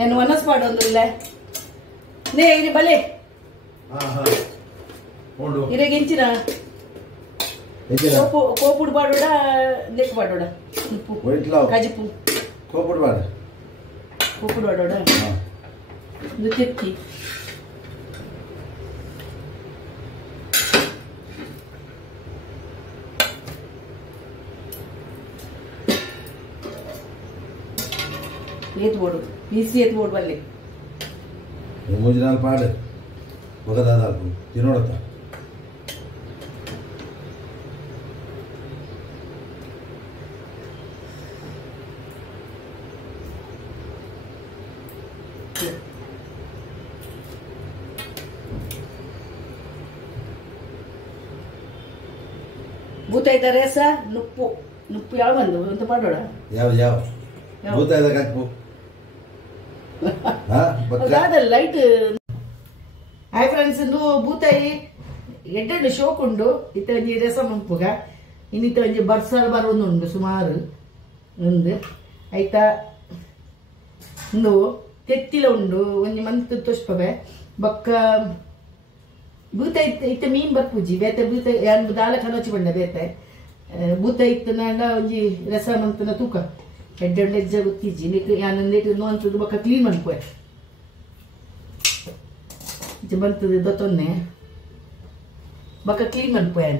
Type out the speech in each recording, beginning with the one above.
నేను వనస్ పాడొంದು ಇಲ್ಲ ನೇ ಇದು ಬಲೆ ಇರಗಿಂಚಿನ ಕೋಪುಡು ಪಾಡೋಡ ನೆಕ್ ಪಾಡೋಡ ಕಾಜಿಪು ಕೋಪುಡು ಪಾಡೋಡ ಇದು ತೆತ್ತಿ ಏತ್ ಬೋಡು ಈಸಿ ಏತ್ ಬೋಡು ಬಲ್ಲಿ ಮುಜನಾಲ್ ಪಾಡು ಒಗದಾದ ತಿನ್ನೋಡತ್ತ ಭೂತಾಯ್ದ ರೇಸ ನುಪ್ಪು ನುಪ್ಪು ಯಾವ ಬಂದು ಅಂತ ಮಾಡೋಣ ಯಾವ ಭೂತಾಯ್ದ ಹಾಕ್ಬು ಲೈಟ್ ಹಾಯ್ ಫ್ರೆಂಡ್ಸ್ ಭೂತಾಯಿ ಎಡ್ಡೆಡು ಶೋಕುಂಡು ಇತ್ತ ಒಂಜಿ ರಸ ಮಂಪುಗ ಇನ್ನಿತ್ತ ಒಂಜಿ ಬರ್ಸಾಲ್ ಬರೋದುಂಡು ಸುಮಾರು ಒಂದು ಆಯ್ತಾ ಒಂದು ತೆತ್ತಿಲ ಉಂಡು ಒಂಜಿ ಮಂತ್ ತೋಷ್ಪವೆ ಬೊಕ್ಕ ಭೂತಾಯಿ ಇತ್ತ ಮೀನ್ ಬರ್ಪುಜಿ ಬೇತೆ ಭೂತಾಯಿ ದಾಲ ಕನೋಚಿ ಬಂಡ ಬೇತೆ ಭೂತಾಯಿ ಇತ್ತ ನಾಂಡ ಒಂಜಿ ರಸ ಮಂತನ ತೂಕ ಎಡ್ಡೆಡ್ಡೆ ಎಜ್ಜ ಗೊತ್ತಿಜ್ಜಿ ನೀಕು ಯಾನಂದೇಟು ನೋಂತದ್ದು ಬೊಕ್ಕ ಕ್ಲೀನ್ ಮಾಡ್ಕೋಯ ಬಂತದ್ದು ದೊತ್ತೊನ್ನೆ ಬೊಕ್ಕ ಕ್ಲೀನ್ ಮಾಡ್ಕೋಯ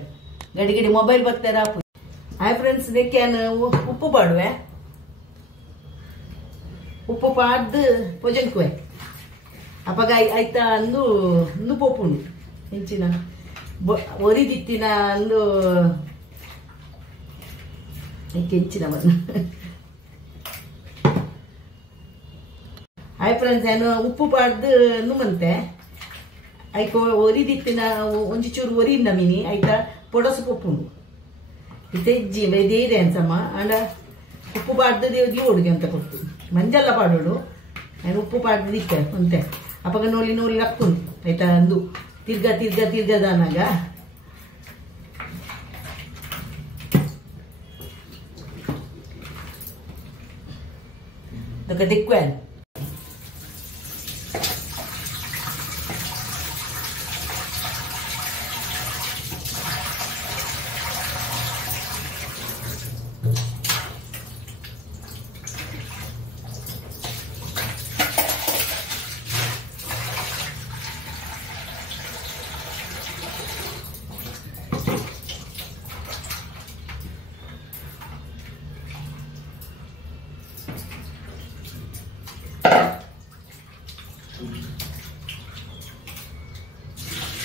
ಗಡಿ ಗಡಿ ಮೊಬೈಲ್ ಬರ್ತಾರೆ ಆಪು ಹಾಯ್ ಫ್ರೆಂಡ್ಸ್ ನೆಕ್ಕೆ ಉಪ್ಪು ಪಾಡುವೆ ಉಪ್ಪು ಪಾಡ್ದು ಪೊಜನ್ಕುವೆ ಅಪ್ಪಗ ಆಯ್ತಾ ಅಂದು ಪೋಪುಂಡು ಹೆಂಚಿನ ಒರಿದಿತ್ತಿನ ಅಂದು ಹೆಂಚಿನ ಬನ್ನ ಹಾಯ್ ಫ್ರೆಂಡ್ಸ್ ಏನು ಉಪ್ಪು ಪಾಡ್ದು ನುಮ್ಮಂತೆ ಆಯ್ತು ಒರಿದಿತ್ತಿನ ಒಂಜಿ ಚೂರು ಒರಿಯಿಂದ ಮೀನಿ ಆಯ್ತಾ ಪೊಡಸು ಪೊಪ್ಪುಂಡು ತೆಜ್ಜಿ ಬೇರೆ ಅನ್ಸಮ್ಮ ಅಂಡ ಉಪ್ಪು ಪಾಡ್ದು ದೇವ್ರಿಗೆ ಓಡಿಗೆ ಅಂತ ಕೊಟ್ಟು ಮಂಜಲ್ಲ ಪಾಡೋಡು ನಾನು ಉಪ್ಪು ಪಾಡ್ದು ದಿಕ್ಕ ಅಂತೆ ಅಪ್ಪಗ ನೋಡಿ ಹಾಕ್ಕೊಂಡು ಆಯ್ತಾ ಅಂದು ತಿರ್ಗದಾನಾಗ ಅದಕ್ಕೆ ದಿಕ್ವೆ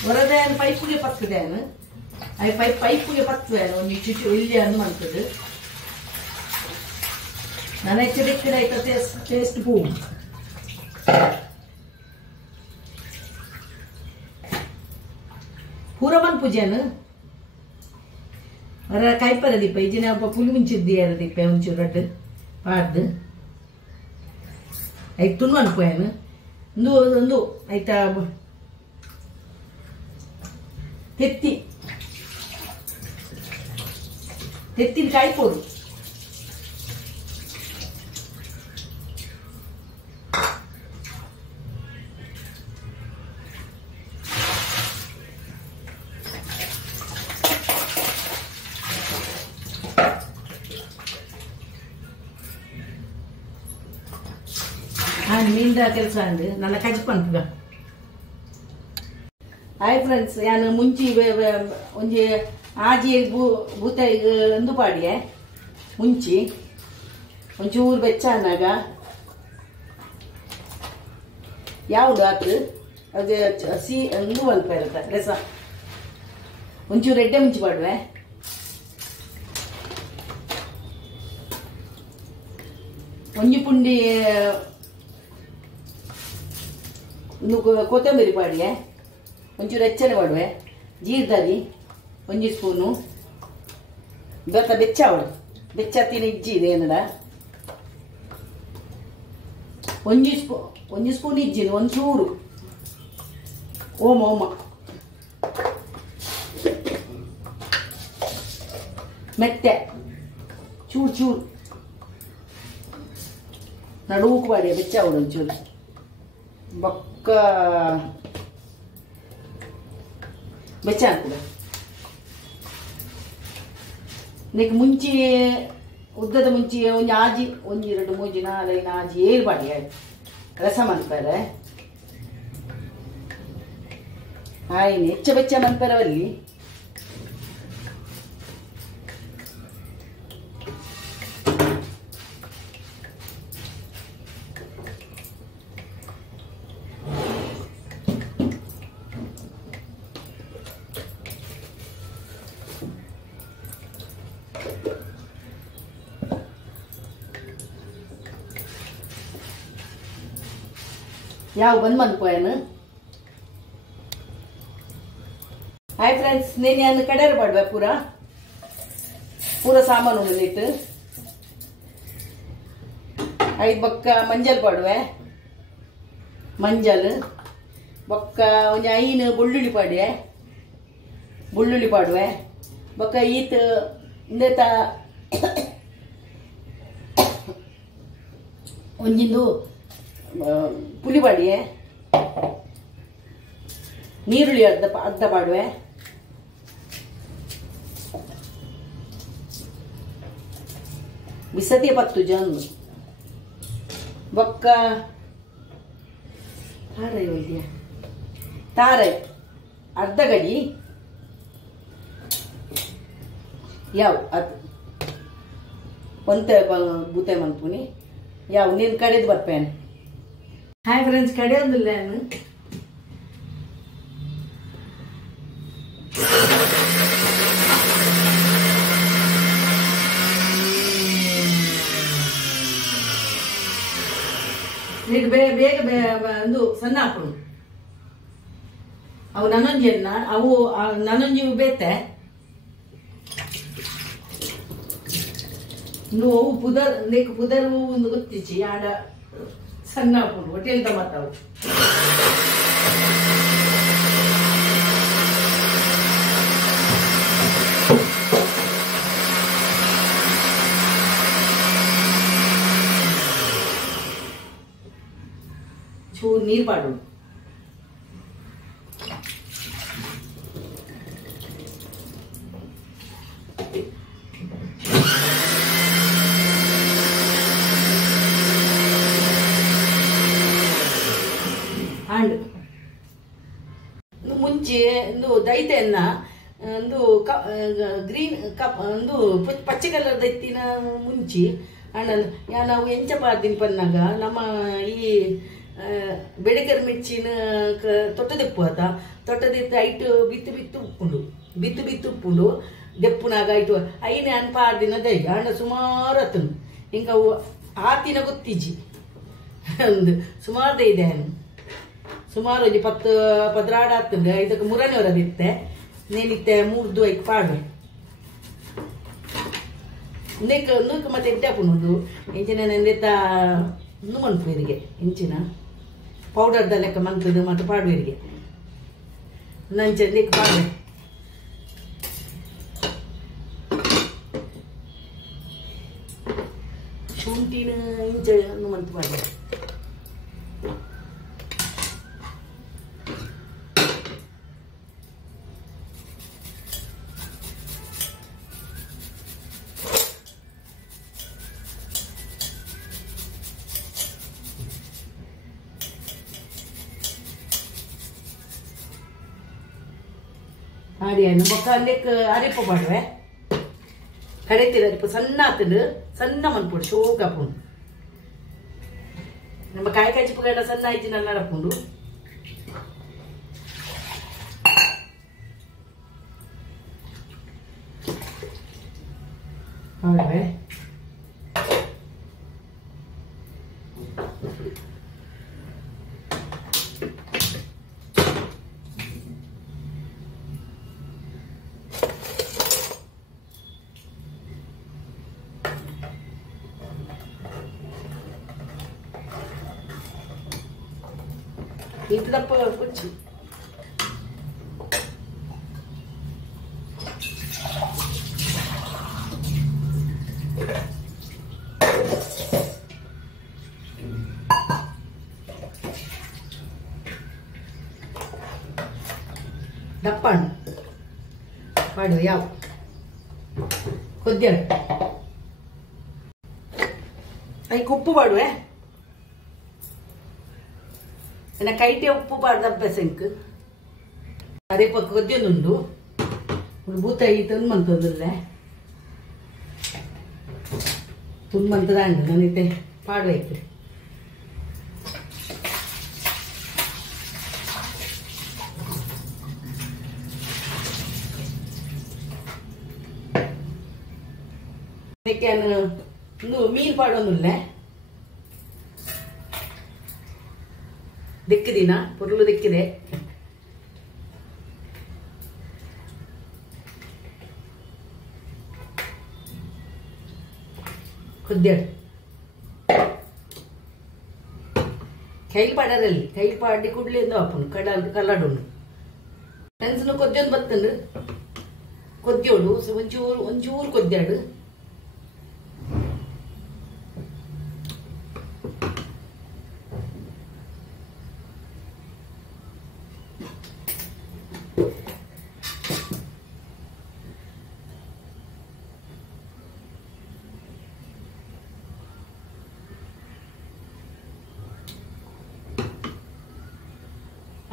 ಹೊರದೇನು ಪೈಪ್ಗೆ ಪಕ್ಕದೇನು ಪೈಪ್ಗೆ ಪಕ್ಕದೇನು ಒಂದು ಚುಚ್ಚು ಇಲ್ಲಿ ಅನ್ನು ಮಾಡ್ತದೆ ನನ್ನ ಹೆಚ್ಚಿನ ಆಯ್ತಾ ಟೇಸ್ಟ್ ಪೂ ಪೂರಮನ್ ಪೂಜೆನು ಅವರ ಕಾಯ್ಪರ ದೀಪ ಈಜಿನ ಹಬ್ಬ ಪುಲಿ ಮುಂಚಿದ್ದಿ ಯಾರ ದೀಪ ಒಂಚೂರು ರಟ್ಟು ಪಾಡ್ದು ಆಯ್ತು ತುಣ್ಣು ಅನ್ಕೋಯನು ಒಂದು ಆಯ್ತಾ ತೆತ್ತಿನ ಕಾಯ್ಪೋದು ಮೀನ್ದ ಕೆಲಸ ಅಂದು ನನ್ನ ಕಜ್ಪಂಪುಗ ಹಾಯ್ ಫ್ರೆಂಡ್ಸ್ ನಾನು ಮುಂಚಿ ಒಂಜಿ ಆಜಿ ಭೂತಾಯಿ ಒಂದು ಪಾಡಿಯೆ ಮುಂಚಿ ಒಂಚೂರು ಬೆಚ್ಚ ಅನ್ನಾಗ ಯಾವುದು ಹಾಕು ಅದು ಸಿ ಒಂದು ಅಲ್ಪ ಇರುತ್ತೆ ರಸ ಒಂಚೂರು ಎಡ್ಡೆ ಮುಂಚಿ ಪಾಡುವೆ ಒಂಜಿ ಪುಂಡಿ ಕೊತ್ತಂಬರಿ ಪಾಡಿಯೆ ಒಂಚೂರು ಹೆಚ್ಚನೆ ಮಾಡುವೆ ಜೀರ್ದಾರಿ ಒಂಜಿ ಸ್ಪೂನು ಬೆಚ್ಚ ಅವಳು ಬೆಚ್ಚ ತಿನಿ ಇಜ್ಜಿ ಇದೆ ಏನಡ ಒಂಜಿ ಸ್ಪೂನ್ ಇಜ್ಜಿನ ಒಂಚೂರು ಓಮ ಮೆತ್ತೆ ಚೂರು ನಡುವುಕು ಬಾಡಿಯ ಬೆಚ್ಚ ಅವಡು ಒಂಚೂರು ಬೊಕ್ಕ ಬೆಚ್ಚ ಹಾಕುದ ನೆಕ್ ಮುಂಚೆ ಉದ್ದದ ಮುಂಚೆ ಒಂಜಿ ಆಜಿ ಒಂಜಿ 2 3 4 5 ಆಜಿ ಏರು ಬಾಡಿ ರಸ ಮನ್ಪರೆ ಆಯ್ನೆ ಹೆಚ್ಚ ಬೆಚ್ಚ ಮನ್ಪರವಲ್ಲಿ ಯಾವ ಬಂದ್ ಮನ್ಪೋಯನು ಹಾಯ್ ಫ್ರೆಂಡ್ಸ್ ನಾನು ಕಡೇರ್ ಬಾಡ್ವೆ ಪೂರ ಸಾಮಾನು ಬಂದಿಟ್ಟು 5 ಬೊಕ್ಕ ಮಂಜಲ್ ಪಾಡ್ವೆ ಮಂಜಲ್ ಬೊಕ್ಕ ಒಂಜಿ 5 ಬುಳ್ಳುಳ್ಳಿ ಪಾಡ್ವೆ ಬೊಕ್ಕ ಈತ್ ಇಂದೆತ ಒಂಜಿಂದು ಪುಲಿ ಬಾಡಿಯೆ ನೀರುಳ್ಳಿ ಅರ್ಧ ಪಾಡುವೆ ಬಿಸತಿಯ 10 ಜನ್ ಬೊಕ್ಕ ತಾರೈ ಅರ್ಧ ಗಡಿ ಯಾವ ಅದು ಒಂತೆ ಬೂತೆ ಮನ್ಪುನಿ ಯಾವ ನೀನು ಕಡೆದು ಬರ್ಪೇನೆ ಹಾಯ್ ಫ್ರೆಂಡ್ಸ್ ಕಡೆಯೋದಿಲ್ಲ ನಾನು ಬೇಗ ಒಂದು ಸಣ್ಣ ಹಾಕೊಂಡು ಅವು ನನೊಂಜಿಯನ್ನ ಅವು ನನೊಂಜಿ ಬೇತೆ ಅವು ಪುದರ್ ಒಂದು ಗೊತ್ತಿಚ್ಚಿ ಆಡ ಸಣ್ಣ ಹಾಕೊಂಡು ಹೋಟೆಲ್ ಮಾತಾವು ಚೂರು ನೀರು ಪಾಡು ಅಂಡ್ ಮುಂಚೆ ಒಂದು ದೈತೆಯನ್ನ ಒಂದು ಗ್ರೀನ್ ಕಪ್ ಒಂದು ಪಚ್ಚೆ ಕಲರ್ ದೈತಿನ ಮುಂಚೆ ಅಣ್ಣ ನಾವು ಎಂಚ ಪಾರ್ದಿನ ಪನ್ನಾಗ ನಮ್ಮ ಈ ಬೆಳಗರ್ ಮಿರ್ಚಿನ ತೊಟ್ಟದೆಪ್ಪು ಆತ ತೊಟ್ಟದಿತ್ತು ಐಟು ಬಿತ್ತು ಉಪ್ಪುಂಡು ದೆಪ್ಪುನಾಗ ಐಟು ಐನೆ ಅನ್ಪ 6 ದಿನ ದೈಗ ಅಣ್ಣ ಸುಮಾರು ಅತ್ತನು ಹಿಂಗ ಆತಿನ ಗೊತ್ತಿಜಿ ಒಂದು ಸುಮಾರು ದೈದೆ ಸುಮಾರು ಒಂದು 10-16 ಆತಂದು ಇದಕ್ಕೆ 3ನೇ ವರದಿತ್ತೆ ನೇನಿತ್ತೆ 3 ಐಕ್ ಪಾಡು ನೂಕು ಮತ್ತೆ ಎಡ್ಡಾಪುಣದು ಇಂಚಿನ ನೆಂದೆತ್ತ ಮನ್ಪುವರಿಗೆ ಇಂಚಿನ ಪೌಡರ್ದ ಲೆಕ್ಕ ಮನ್ಪದು ಮತ್ತು ಪಾಡುವರಿಗೆ ನಂಚ ಲೆಕ್ಕ ಪಾಡು ಶುಂಠಿನ ಇಂಚ ಮಂತ್ ಪಾಡು ಆಡಿಯನ್ನು ಬೊಕ್ಕ ಅಲ್ಲೇಕ್ ಅರಿಪ ಪಾಡುವೆ ಕಡೆತಿರ ಅರಿಪ ಸಣ್ಣ ಆತದು ಸಣ್ಣ ಮನ್ಪುಡು ಶೋಕ ಹಾಕೊಂಡು ನಮ್ಮ ಕಾಯಿ ಕಚ್ಚಿಪುಗಡ ಸಣ್ಣ ಆಯ್ತು ನನ್ನ ಹಾಕೊಂಡು ಪಾಡುವೆ ಇಟ್ಲಪ್ಪ ಕುಚ್ಚು ದಪ್ಪಣ್ಣು ಪಾಡು ಯಾವ ಕೊದ್ದೆ ಅದಕ್ಕೆ ಉಪ್ಪು ಪಾಡುವೆ ಎನ್ನ ಕೈಟೆ ಉಪ್ಪು ಪಾಡ್ದ ಅಭ್ಯಾಸ ಇಂಕ್ ಅದೇ ಪಕ್ಕ ಕೊದ್ದೊಂದುಂಡು ಭೂತ ಈ ತಂದು ಮಂತಂದಿಲ್ಲ ತುಂಬ ಮಂತದ ಅಂಡು ನನಗೆ ಪಾಡ್ಬೇಕು ಅದಕ್ಕೆ ಒಂದು ಮೀನು ಪಾಡೋದಿಲ್ಲ ದಿಕ್ಕಿದಿನ ಪೊರ್ಲು ದಿಕ್ಕಿದೆ ಕೊದ್ದೆ ಕೈಲಿ ಪಾಡರಲ್ಲಿ ಕೈಲಿ ಪಾಡಿ ಕುಡ್ಲಿ ಎಂದು ಹಾಪುನು ಕಲ್ಲಾಡುಂಡು ಫ್ರೆಂಡ್ಸ್ನು ಕೊದ್ದೊಂದು ಬತ್ತಂಡು ಕೊದ್ದೋಡು ಒಂಚೂರು ಕೊದ್ದಾಡು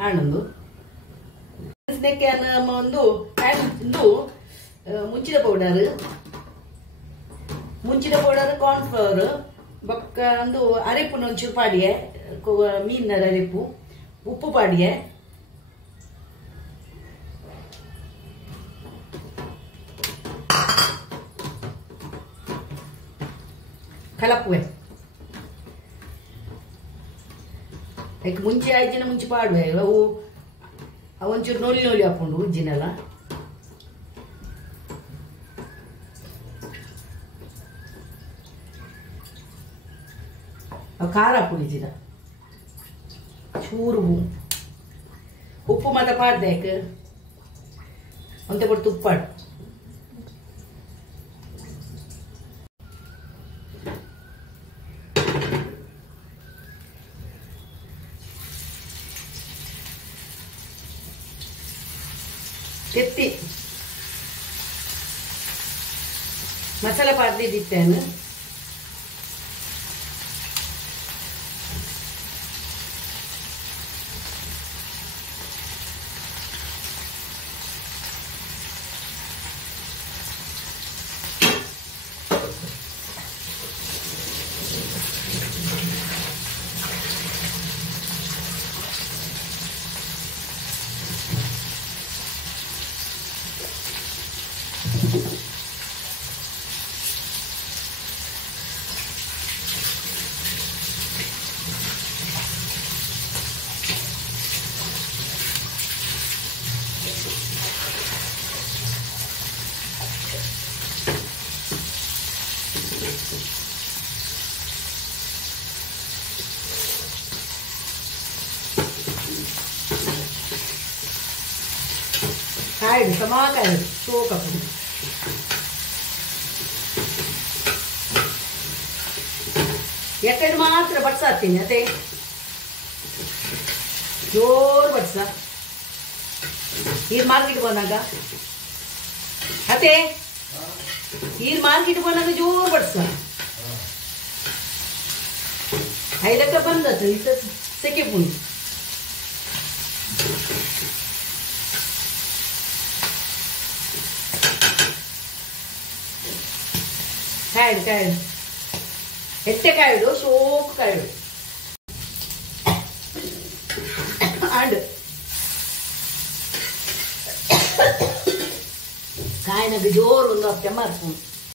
ಆನಂದು ಸ್ನೇಕ್ ಒಂದು ಮುಂಚಿದ ಪೌಡರ್ ಕಾರ್ನ್ಫ್ಲವರ್ ಬೊಕ್ಕ ಒಂದು ಅರೆಪುನ ಒಂಚೂರು ಪಾಡಿಯೆ ಮೀನಿನ ಅರೆಪು ಉಪ್ಪು ಪಾಡಿಯೆ ಕಲಪುವೆ ಅದಕ್ಕೆ ಮುಂಚೆ 5 ದಿನ ಮುಂಚೆ ಪಾಡುವೆ ಅವು ಒಂಚೂರು ನೋಲಿ ಹಾಕೊಂಡು ಉಜ್ಜಿನೆಲ್ಲ ಖಾರ ಹಾಕೊಂಡಿದ್ದ ಚೂರು ಉಪ್ಪು ಮಾತ್ರ ಪಾಡ್ದೆ ಒಂತೆ ಕೊಟ್ಟು ತುಪ್ಪಾಡು ಎತ್ತಿ ಮಸಾಲೆ ಪಾಡ್ದಿದ್ದೇನೆ ಕಾಯಿಡು ಸಮ ಕಾಯಿಡು ಸೋಕಪ್ಪು ಎಕಡೆ ಮಾತ್ರ ಬಡ್ಸಾತೀನಿ ಅದೇ ಜೋರು ಬಡ್ಸ ಈರ್ ಮಾರ್ಕೆಟ್ ಬಂದಾಗ ಅದೇ ಈರ್ ಮಾರ್ಕೆಟ್ ಬಂದಾಗ ಜೋರು ಬಡ್ಸ ಐದಕ್ಕ ಬಂದದ್ದು ಇದು ಸೆಕೆ ಪುಂಡು ಕಾಯಿಡು ಎಟ್ಟೆ ಕಾಯಿಡು ಸೋಕು ಕಾಯಿಡು ಆಂಡ್ ಕಾಯಿನಾಗ ಜೋರು ಒಂದು 10 ಮಾರ್ಪುಂಡು